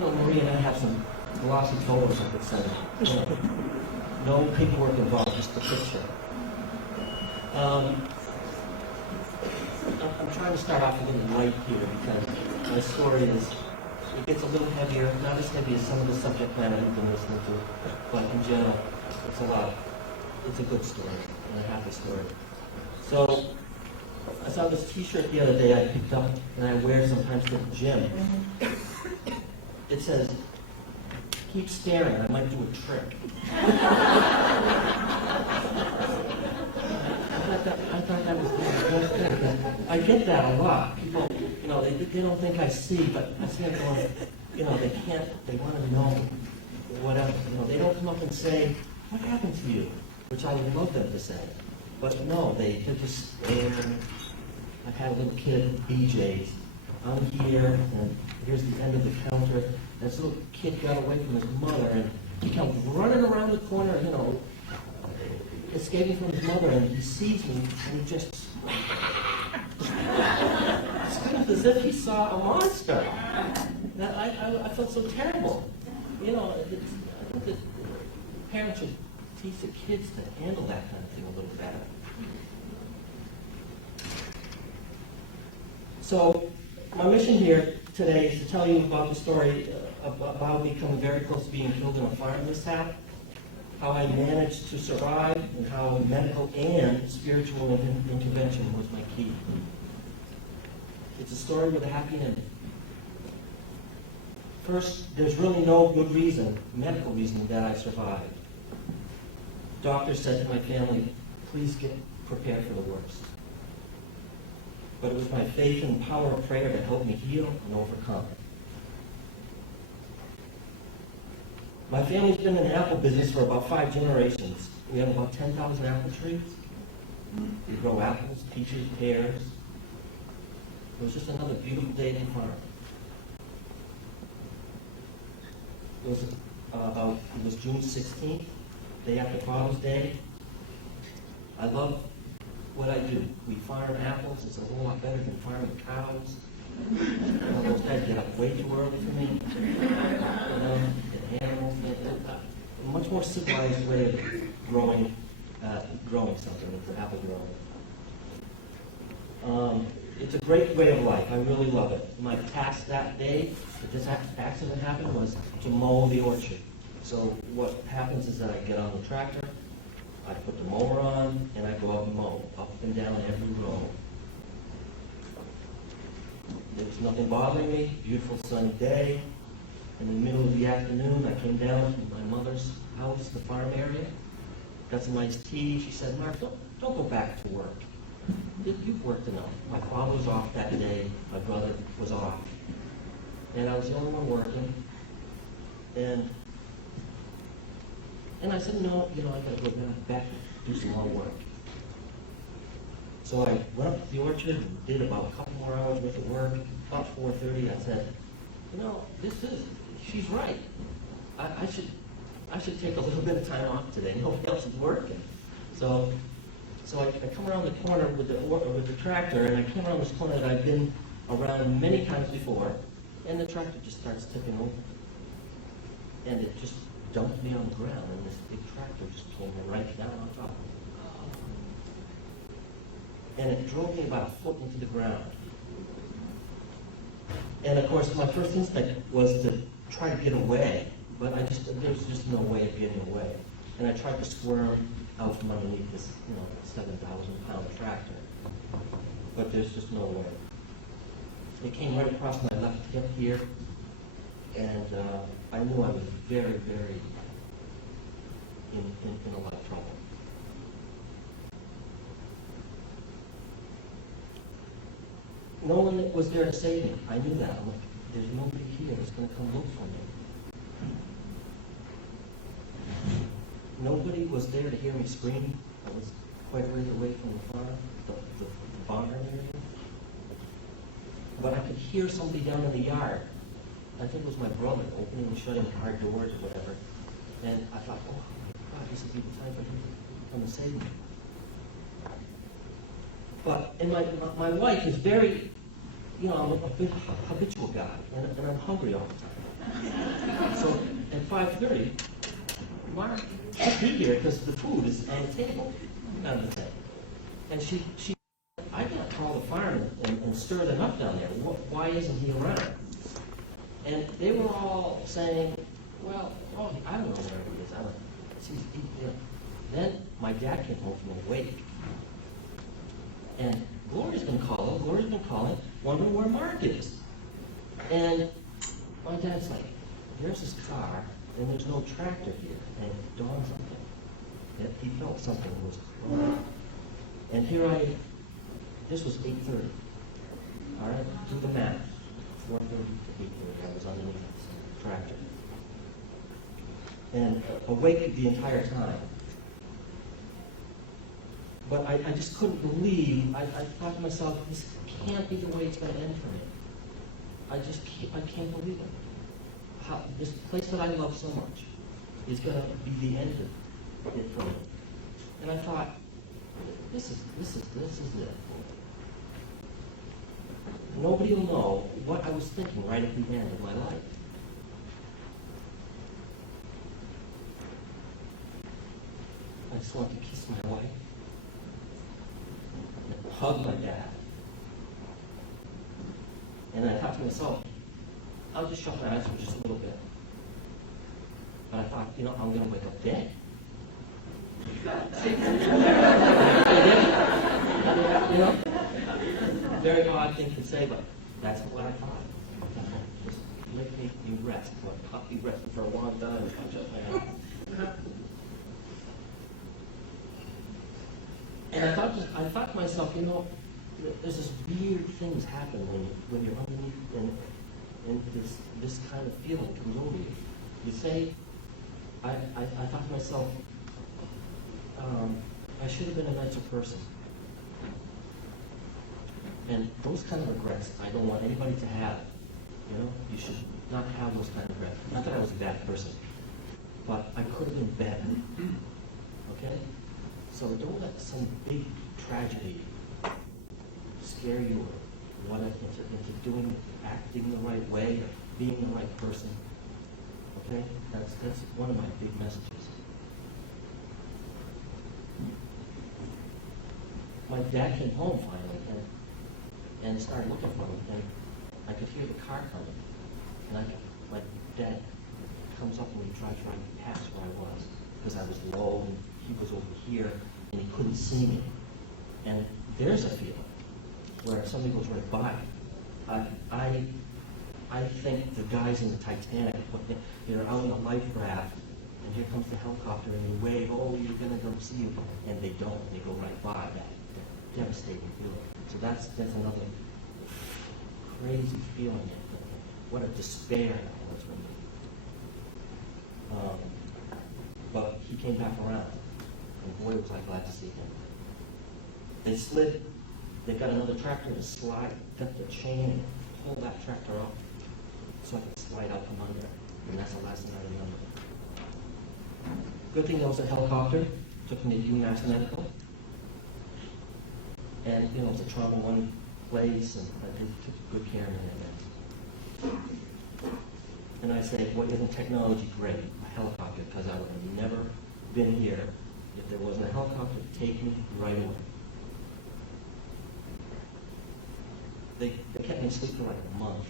Marie and I have some glossy photos I could send. No paperwork involved, just the picture. I'm trying to start off a little light here because my story it gets a little heavier, not as heavy as some of the subject matter you've been listening to, but in general, it's a good story and a happy story. So, I saw this t-shirt the other day I picked up and I wear sometimes to the gym. It says, "Keep staring, I might do a trick." I thought that was good. I get that a lot. People, they don't think I see, but I see them going, they want to know whatever. They don't come up and say, "What happened to you?" Which I would love them to say. But no, they just stare. I had a little kid, BJ's. I'm here, and here's the end of the counter. And this little kid got away from his mother, and he comes running around the corner, escaping from his mother, and he sees me, and he just screams as if he saw a monster. I felt so terrible. I think that parents should teach the kids to handle that kind of thing a little better. So, my mission here today is to tell you about the story about becoming very close to being killed in a fire mishap, how I managed to survive, and how medical and spiritual intervention was my key. It's a story with a happy ending. First, there's really no good reason, medical reason, that I survived. Doctors said to my family, "Please get prepared for the worst." But it was my faith and power of prayer that helped me heal and overcome. My family's been in the apple business for about 5 generations. We have about 10,000 apple trees. We grow apples, peaches, pears. It was just another beautiful day at the farm. It was June 16th, day after Father's Day. I love what I do. We farm apples. It's a whole lot better than farming cows. Those guys get up way too early for me. And animals. A much more civilized way of growing something with the apple growing. It's a great way of life. I really love it. My task that day, if this accident happened, was to mow the orchard. So what happens is that I get on the tractor, I put the mower on, and I go out and mow, up and down every row. There was nothing bothering me, beautiful sunny day. In the middle of the afternoon, I came down to my mother's house, the farm area, got some iced tea. She said, "Mark, don't go back to work. You've worked enough." My father was off that day, my brother was off. And I was the only one working. And I said, "No, I gotta go back and do some more work." So I went up to the orchard and did about a couple more hours worth of work. About 4:30, I said, she's right. I should take a little bit of time off today. Nobody else is working. So I come around the corner with the tractor, and I came around this corner that I've been around many times before, and the tractor just starts tipping over. And it just dumped me on the ground, and this big tractor just came right down on top of me. And it drove me about a foot into the ground. And of course, my first instinct was to try to get away, but there was just no way of getting away. And I tried to squirm out from underneath this, 7,000-pound tractor, but there's just no way. It came right across my left hip here, and I knew I was very, very in a lot of trouble. No one was there to save me. I knew that. There's nobody here that's going to come look for me. Nobody was there to hear me scream. I was quite a ways away from the farm, the barn area. But I could hear somebody down in the yard. I think it was my brother opening and shutting car doors or whatever. And I thought, oh my God, this would be the time for him to come and save me. But, and my wife is very, I'm a big habitual guy, and I'm hungry all the time. So at 5:30, Mark should be here because the food is on the table, not on the table. And I gotta call the firemen and stir them up down there. Why isn't he around? And they were all saying, well, I don't know where he is. I don't. Then my dad came home from a wake. And Gloria's been calling, wondering where Mark is. And my dad's like, there's his car, and there's no tractor here. And it dawns on him that he felt something was wrong. And this was 8:30. All right, do the math. 4:30 to 8:30, I was underneath the tractor. And awake the entire time. But I just couldn't believe, I thought to myself, this can't be the way it's going to end for me. I can't believe it. How this place that I love so much is going to be the end of it for me. And I thought, this is it. Nobody will know what I was thinking right at the end of my life. I just wanted to kiss my wife and hug my dad. And I thought to myself, I'll just shut my eyes for just a little bit. But I thought, I'm going to wake up dead. Very odd thing to say, but that's what I thought. Just let me rest. I'll be resting for a long time if I shut my eyes. And I thought to myself, there's this weird things happen when you're underneath and this kind of feeling comes over you. You say, I thought to myself, I should have been a nicer person. And those kind of regrets, I don't want anybody to have. You should not have those kind of regrets. Not that I was a bad person, but I could have been better. Okay? So don't let some big tragedy scare you or into acting the right way or being the right person. Okay? That's one of my big messages. My dad came home finally and started looking for him, and I could hear the car coming. And my dad comes up and he drives right past where I was because I was low and he was over here and he couldn't see me. And there's a feeling where somebody goes right by. I think the guys in the Titanic, they're out in a life raft, and here comes the helicopter, and they wave, oh, you're going to come see you, and they don't. They go right by. That devastating feeling. So that's another crazy feeling. What a despair that was for me. But he came back around, and boy, was I glad to see him. They slid. They got another tractor to slide, cut the chain, and pull that tractor up so I could slide out from under. And that's the last thing I remember. Good thing there was a helicopter. Took me to UMass Medical. And, it's a trauma one place, and they took good care of me. And I say, well, isn't technology great? A helicopter, because I would have never been here if there wasn't a helicopter to take me right away. They kept me asleep for like a month,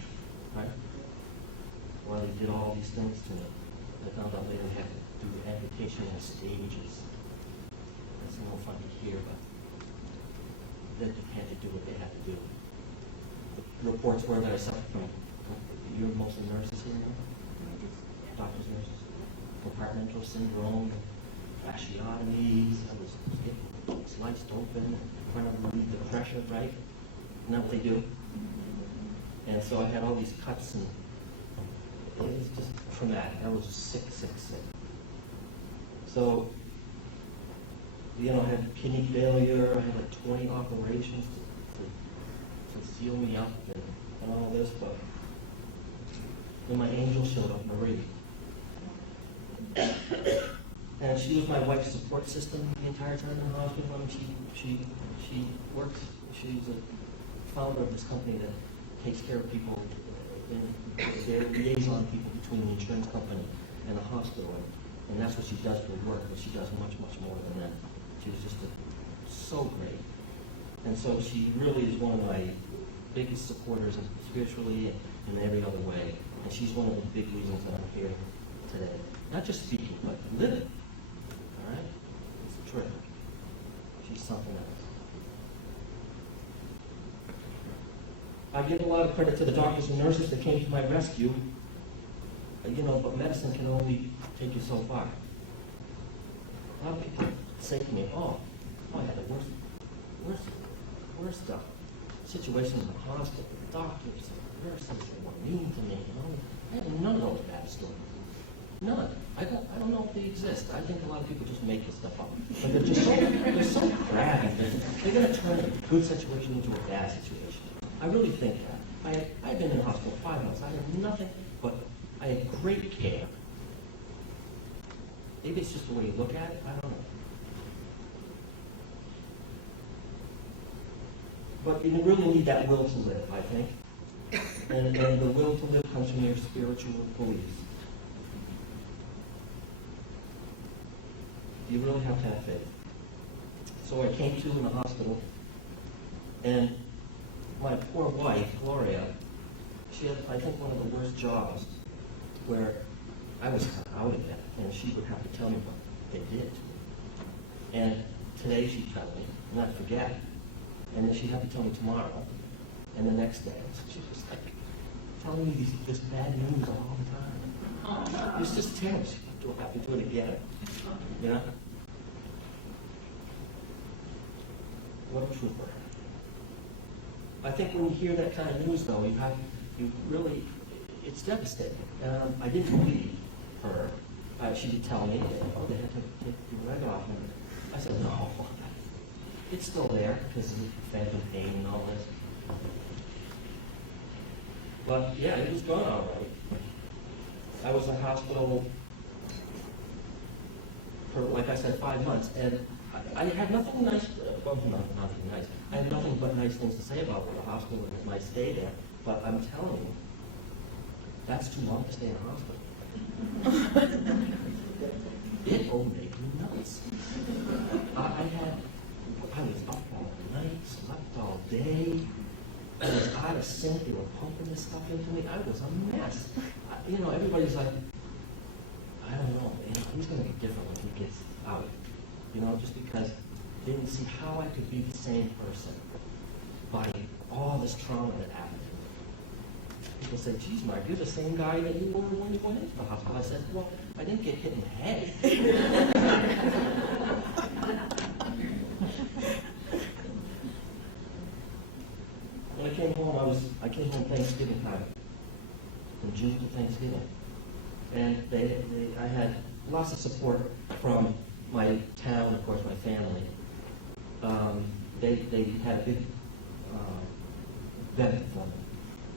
right? While they did all these things to me. I found out later they had to do amputation in stages. That's no fun to hear, but they had to do what they had to do. The reports were that I suffered from, you're mostly nurses here, right? Doctors, nurses. Compartmental syndrome, fasciotomies. I was getting sliced open, trying to relieve the pressure, right? Isn't that what they do? And so I had all these cuts, and it was just traumatic. I was sick. So, I had kidney failure. I had like 20 operations to seal me up and all this. But then my angel showed up, Marie. And she was my wife's support system the entire time in the hospital. I mean, she works. She's a founder of this company that takes care of people they're liaison people between the insurance company and the hospital, and that's what she does for work, but she does much, much more than that. She was just so great. And so she really is one of my biggest supporters spiritually and in every other way. And she's one of the big reasons that I'm here today. Not just speaking, but living. All right? It's terrific. She's something else. I give a lot of credit to the doctors and nurses that came to my rescue. But medicine can only take you so far. A lot of people say to me, oh, I had the worst situation in the hospital, the doctors, the nurses, they were mean to me. I have none of those bad stories. None. I don't know if they exist. I think a lot of people just make this stuff up. But they're so crabby. They're going to turn a good situation into a bad situation. I really think that. I've been in the hospital 5 months. I had nothing but I had great care. Maybe it's just the way you look at it. I don't know. But you really need that will to live, I think. And the will to live comes from your spiritual beliefs. You really have to have faith. So I came to in the hospital, and my poor wife, Gloria, she had, I think, one of the worst jobs where I was out of it, and she would have to tell me what they did to me. And today she'd tell me, and I'd forget. And then she'd have to tell me tomorrow, and the next day. She was like telling me this bad news all the time. It was just terrible. She'd have to do it again. You know? What a trooper. I think when you hear that kind of news, though, you really, it's devastating. I didn't believe her. She did tell me, oh, they had to take the leg off. And I said, no, it's still there because of the phantom pain and all this. But yeah, it was gone all right. I was in hospital for, like I said, 5 months, and I had nothing nice, well, nothing nice. I had nothing but nice things to say about the hospital and my stay there. But I'm telling you, that's too long to stay in a hospital. It will make me nuts. I was up all night, slept all day. I was out of sync. They were pumping this stuff into me. I was a mess. Everybody's like, I don't know, he's going to be different when he gets out. Just because they didn't see how I could be the same person by all this trauma that happened to me. People say, geez, Mark, you're the same guy that you were when you went into the hospital. I said, well, I didn't get hit in the head. When I came home, I came home Thanksgiving time, from June to Thanksgiving. And I had lots of support from my town, of course, my family. They had a big event for me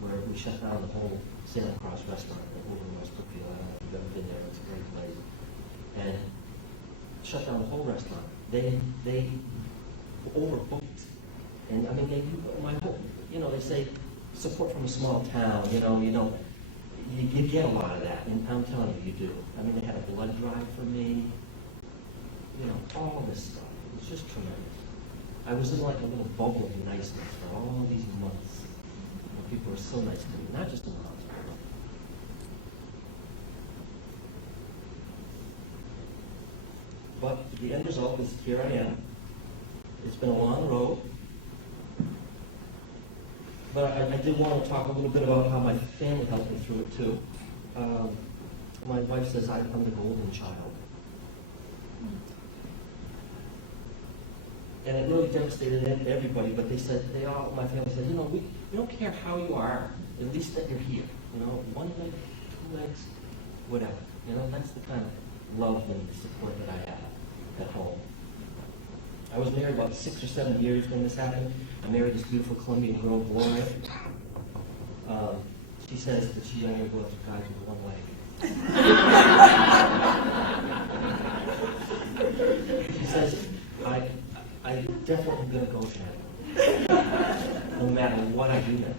where we shut down the whole Santa Cross restaurant over in West Brookfield. I don't know if you've ever been there. It's a great place. And shut down the whole restaurant. They overbooked. And I mean, my hope, they say support from a small town, you get a lot of that, and I'm telling you, you do. I mean, they had a blood drive for me, all this stuff. It was just tremendous. I was in like a little bubble of niceness for all these months. People were so nice to me, not just in the hospital. But the end result is here I am. It's been a long road. But I did want to talk a little bit about how my family helped me through it too. My wife says I'm the golden child. And it really devastated everybody, but my family said, we don't care how you are, at least that you're here. 1 leg, 2 legs, whatever. That's the kind of love and support that I have at home. I was married about 6 or 7 years when this happened. I married this beautiful Colombian girl, Gloria. She says that she only goes to guys with 1 leg. She says, I'm definitely going to go to heaven, no matter what I do now.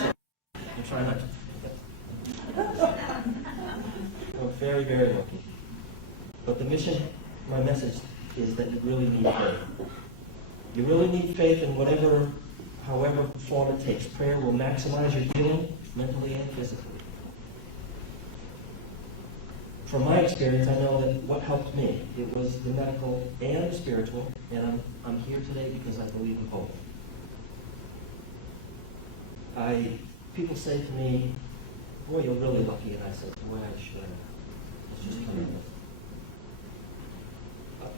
So, I'm trying not to. very, very lucky. But the mission, my message, is that you really need faith. You really need faith in however form it takes. Prayer will maximize your healing, mentally and physically. From my experience, I know that what helped me, it was the medical and the spiritual, and I'm here today because I believe in both. People say to me, boy, you're really lucky, and I said, boy, I should. It's just coming with.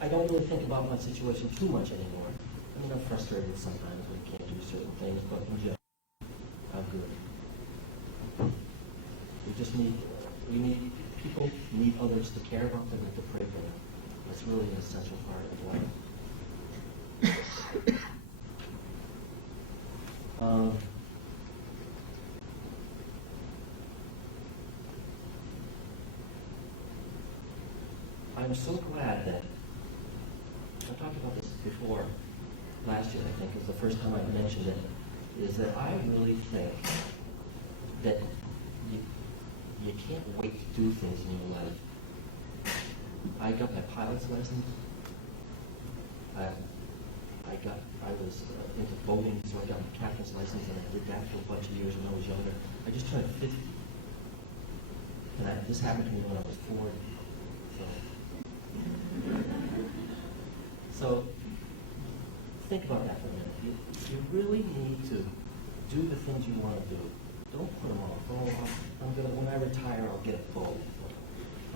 I don't really think about my situation too much anymore. I mean, I'm frustrated sometimes when I can't do certain things, but in general, I'm good. People need others to care about them and to pray for them. That's really an essential part of life. I'm so glad that, I talked about this before, last year I think is the first time I mentioned it, is that I really think that you can't wait to do things in your life. I got my pilot's license. I was into boating, so I got my captain's license, and I did that for a bunch of years when I was younger. I just turned 50. And this happened to me when I was 40. So think about that for a minute. You really need to do the things you want to do. Don't put them off. When I retire, I'll get a boat.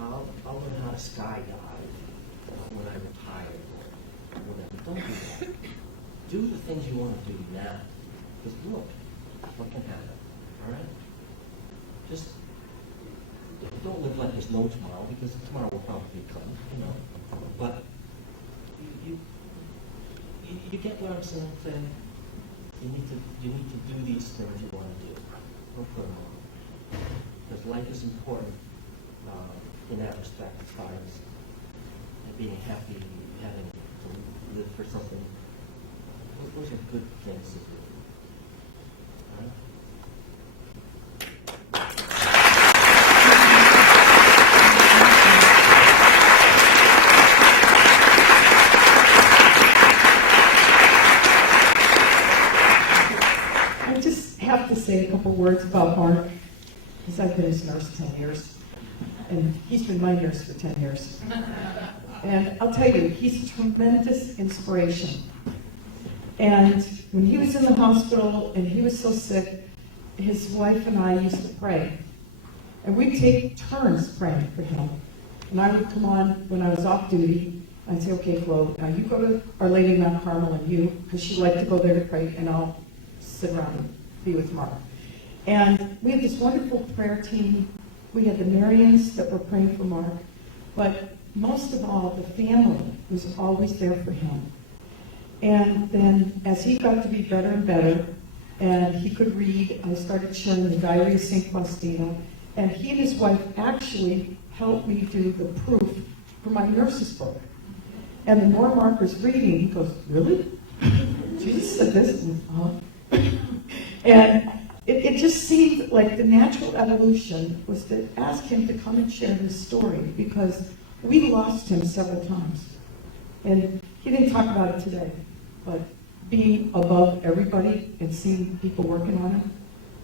I'll learn how to skydive when I retire or whatever. Don't do that. Do the things you want to do now. Because look what can happen. All right? Just don't live like there's no tomorrow, because tomorrow will probably come, But you get what I'm saying, Claire? You need to do these things you want to do. Don't put them on. Because life is important in that respect, as far as being happy, having to live for something. Those are good things to do. All right? To say a couple words about Mark, because I've been his nurse 10 years, and he's been my nurse for 10 years. And I'll tell you, he's a tremendous inspiration. And when he was in the hospital and he was so sick, his wife and I used to pray. And we'd take turns praying for him. And I would come on when I was off duty. I'd say, okay, Flo, now you go to Our Lady of Mount Carmel, and because she liked to go there to pray, and I'll sit around and be with Mark. And we had this wonderful prayer team. We had the Marians that were praying for Mark. But most of all, the family was always there for him. And then as he got to be better and better, and he could read, I started sharing the Diary of St. Faustina. And he and his wife actually helped me do the proof for my nurse's book. And the more Mark was reading, he goes, really? Jesus said this? And it just seemed like the natural evolution was to ask him to come and share his story, because we lost him several times. And he didn't talk about it today, but being above everybody and seeing people working on him,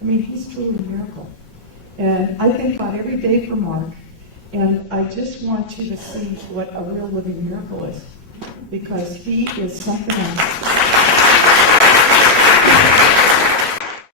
I mean, he's truly a miracle. And I think about every day for Mark, and I just want you to see what a real living miracle is, because he is something else.